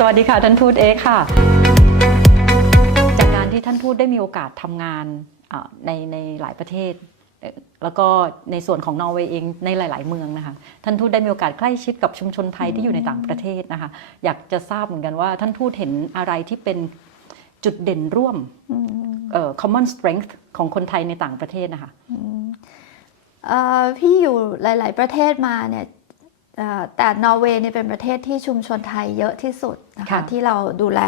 สวัสดีค่ะ ท่านทูตเอกค่ะ จากการที่ท่านทูตได้มีโอกาสทำงานอ่าในในหลายประเทศเอ่อแล้วก็ในส่วนของนอร์เวย์เองในหลาย ๆ เมืองนะคะ ท่านทูตได้มีโอกาสใกล้ชิดกับชุมชนไทยที่อยู่ในต่างประเทศนะคะ อยากจะทราบเหมือนกันว่าท่านทูตเห็นอะไรที่เป็นจุดเด่นร่วมเอ่อ common strength ของคนไทยในต่างประเทศนะคะเอ่อพี่อยู่หลาย ๆ ประเทศมาเนี่ยเอ่อ แต่นอร์เวย์เนี่ยเป็นประเทศที่ชุมชนไทยเยอะที่สุดนะคะค่ะที่เราดูแล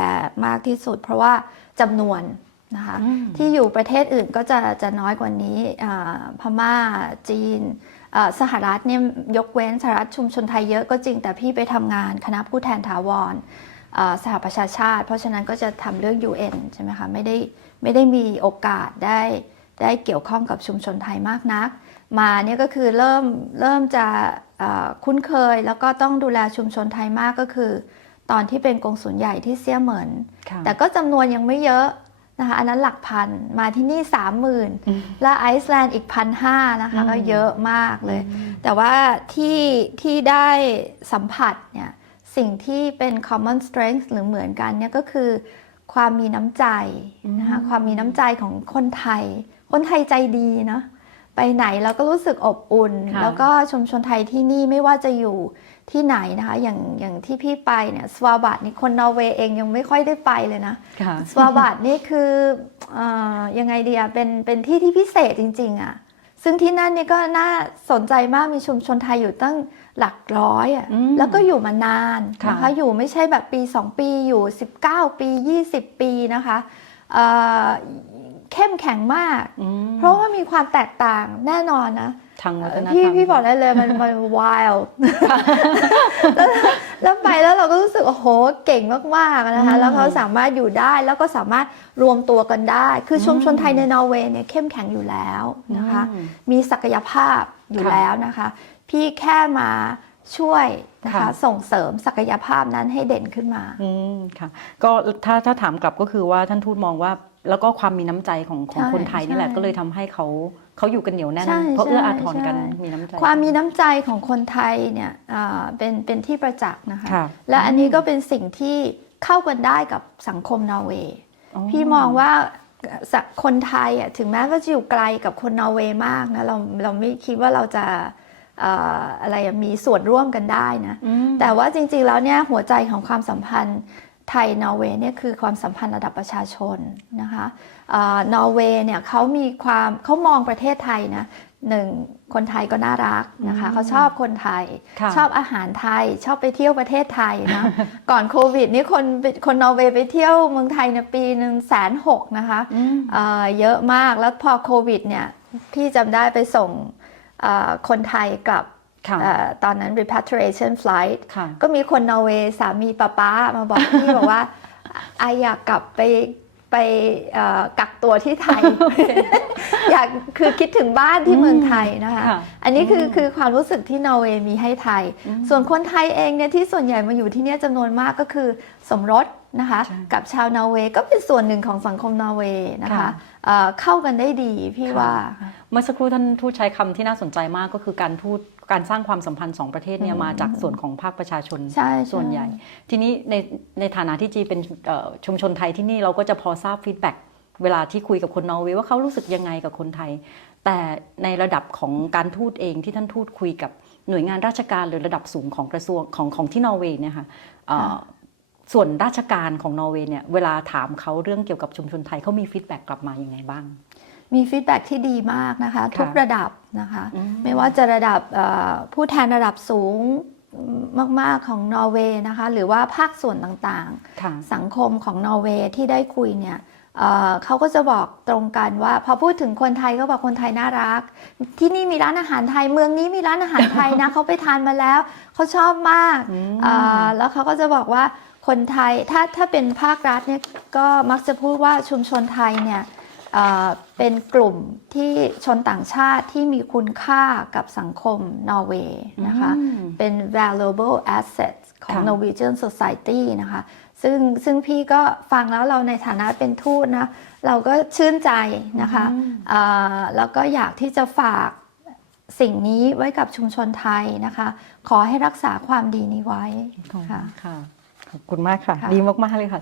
มากที่สุด เพราะว่าจำนวนนะคะอืมที่อยู่ประเทศอื่นก็จะจะน้อยกว่านี้อ่าพม่าจีนเอ่อสหรัฐเนี่ยยกเว้นสหรัฐชุมชนไทยเยอะก็จริง แต่พี่ไปทำงานคณะผู้แทนถาวรเอ่อสหประชาชาติ เพราะฉะนั้นก็จะทำเรื่อง UN ใช่ไหมคะไม่ได้ไม่ได้มีโอกาสได้ได้เกี่ยวข้องกับชุมชนไทยมากนัก มาเนี่ยก็คือเริ่มเริ่มจะเอ่อคุ้นเคย แล้วก็ต้องดูแลชุมชนไทยมากก็คือ ตอนที่เป็นกงสุลใหญ่ที่เซี่ยเหมินค่ะแต่ก็จำนวนยังไม่เยอะนะคะอันนั้นหลักพันมาที่นี่30,000อืมและไอซ์แลนด์อีกพันห้านะคะอืมก็เยอะมากเลย แต่ว่าที่ที่ได้สัมผัสเนี่ยสิ่งที่เป็น common strength หรือเหมือนกันเนี่ยก็คือความมีน้ำใจนะคะความมีน้ำใจของคนไทย คนไทยใจดีเนาะ ไปไหนเราก็รู้สึกอบอุ่นค่ะแล้วก็ชุมชนไทยที่นี่ไม่ว่าจะอยู่ที่ไหนนะคะ อย่างอย่างที่พี่ไปเนี่ยสวาบัตนี่คนนอร์เวย์เองยังไม่ค่อยได้ไปเลยนะค่ะสวาบัตนี่คือเออยังไงดีอะเป็นเป็นที่ที่พิเศษจริง ๆอะซึ่งที่นั่นนี่ก็น่าสนใจมากมีชุมชนไทยอยู่ตั้งหลักร้อยอะอืมแล้วก็อยู่มานานค่ะนะคะอยู่ไม่ใช่แบบปี 2 ปีอยู่ 19 ปี 20 ปีนะคะ เอ่อเข้มแข็งมากอืมเพราะว่ามีความแตกต่างแน่นอนนะทางวัฒนธรรมพี่พี่บอกได้เลยมันมัน wild แล้วแล้วไปแล้วเราก็รู้สึกโอ้โหเก่งมากๆนะคะอืมแล้วเขาสามารถอยู่ได้แล้วก็สามารถรวมตัวกันได้ คือชุมชนไทยในนอร์เวย์เนี่ยเข้มแข็งอยู่แล้วนะคะอืมมีศักยภาพอยู่ค่ะแล้วนะคะ พี่แค่มา ช่วยนะคะค่ะส่งเสริมศักยภาพนั้นให้เด่นขึ้นมาอืมค่ะก็ถ้าถ้าถามกลับก็คือว่าท่านทูตมองว่าแล้วก็ความมีน้ำใจของของใช่คนไทยนี่แหละใช่ก็เลยทำให้เขาเขาอยู่กันเหนียวแน่นใช่เพราะเอื้อใช่อาทรกันใช่มีน้ำใจ ความมีน้ำใจของคนไทยเนี่ยอ่าเป็นเป็นที่ประจักษ์นะคะค่ะและอันนี้ก็เป็นสิ่งที่เข้ากันได้กับสังคมนอร์เวย์พี่มองว่าสักคนไทยอะถึงแม้ว่าจะอยู่ไกลกับคนนอร์เวย์มากนะเราเราไม่คิดว่าเราจะเอ่ออะไรอะมีส่วนร่วมกันได้นะอืมแต่ว่าจริงๆแล้วเนี่ยหัวใจของความสัมพันธ์ไทยนอร์เวย์เนี่ยคือความสัมพันธ์ระดับประชาชนนะคะเอ่อนอร์เวย์เนี่ยเขามีความเขามองประเทศไทยนะหนึ่งคนไทยก็น่ารักนะคะอืมเขาชอบคนไทยค่ะชอบอาหารไทย ชอบไปเที่ยวประเทศไทยนะก่อนโควิดนี่คนคนนอร์เวย์ไปเที่ยวเมืองไทยเนี่ยปีหนึ่งแสนหกนะคะอืมเอ่อเยอะมากแล้วพอโควิดเนี่ยพี่จำได้ไปส่งเอ่อ คนไทยกลับค่ะเอ่อตอนนั้น repatriation flight ค่ะก็มีคนนอร์เวย์สามีป้าป้ามาบอกพี่บอกว่าไออยากกลับไปไปเอ่อกักตัวที่ไทย อยากคือคิดถึงบ้านที่เมืองไทยนะคะค่ะอันนี้คืออืมคือความรู้สึกที่นอร์เวย์มีให้ไทยอืมส่วนคนไทยเองเนี่ยที่ส่วนใหญ่มาอยู่ที่เนี่ยจำนวนมากก็คือสมรส นะคะใช่กับชาวนอร์เวย์ก็เป็นส่วนหนึ่งของสังคมนอร์เวย์นะคะค่ะเอ่อเข้ากันได้ดีพี่ค่ะว่าเมื่อสักครู่ท่านทูตใช้คำที่น่าสนใจมากก็คือการทูตการสร้างความสัมพันธ์สองประเทศเนี่ยอืมมาจากส่วนของภาคประชาชนใช่ส่วนใหญ่ ทีนี้ในในฐานะที่จีเป็นเอ่อชุมชนไทยที่นี่เราก็จะพอทราบฟีดแบ็กเวลาที่คุยกับคนนอร์เวย์ว่าเขารู้สึกยังไงกับคนไทย แต่ในระดับของการทูตเองที่ท่านทูตคุยกับหน่วยงานราชการหรือระดับสูงของกระทรวงของของที่นอร์เวย์เนี่ยค่ะเอ่อค่ะ ส่วนราชการของนอร์เวย์เนี่ยเวลาถามเขาเรื่องเกี่ยวกับชุมชนไทยเขามีฟีดแบ็กกลับมาอย่างไงบ้าง มีฟีดแบ็ที่ดีมากนะคะ ทุกระดับนะคะอืมไม่ว่าจะระดับเอ่อผู้แทนระดับสูงมาก ๆ ของนอร์เวย์นะคะ หรือว่าภาคส่วนต่างค่ะๆสังคมของนอร์เวย์ที่ได้คุยเนี่ยเอ่อเขาก็จะบอกตรงกันว่า พอพูดถึงคนไทยก็บอกคนไทยน่ารัก ที่นี่มีร้านอาหารไทยเมืองนี้มีร้านอาหารไทยนะเขาไปทานมาแล้วเขาชอบมากอืมเอ่อแล้วเขาก็จะบอกว่า คนไทยถ้าถ้าเป็นภาครัฐเนี่ยก็มักจะพูดว่าชุมชนไทยเนี่ยเอ่อเป็นกลุ่มที่ชนต่างชาติที่มีคุณค่ากับสังคมนอร์เวย์นะคะอืมเป็น valuable assets ของค่ะ Norwegian Society นะคะซึ่งซึ่งพี่ก็ฟังแล้วเราในฐานะเป็นทูตนะเราก็ชื่นใจนะคะอืมเอ่อแล้วก็อยากที่จะฝากสิ่งนี้ไว้กับชุมชนไทยนะคะ ขอให้รักษาความดีนี้ไว้ค่ะค่ะค่ะ ขอบคุณมากค่ะค่ะ ดีมากๆเลยค่ะ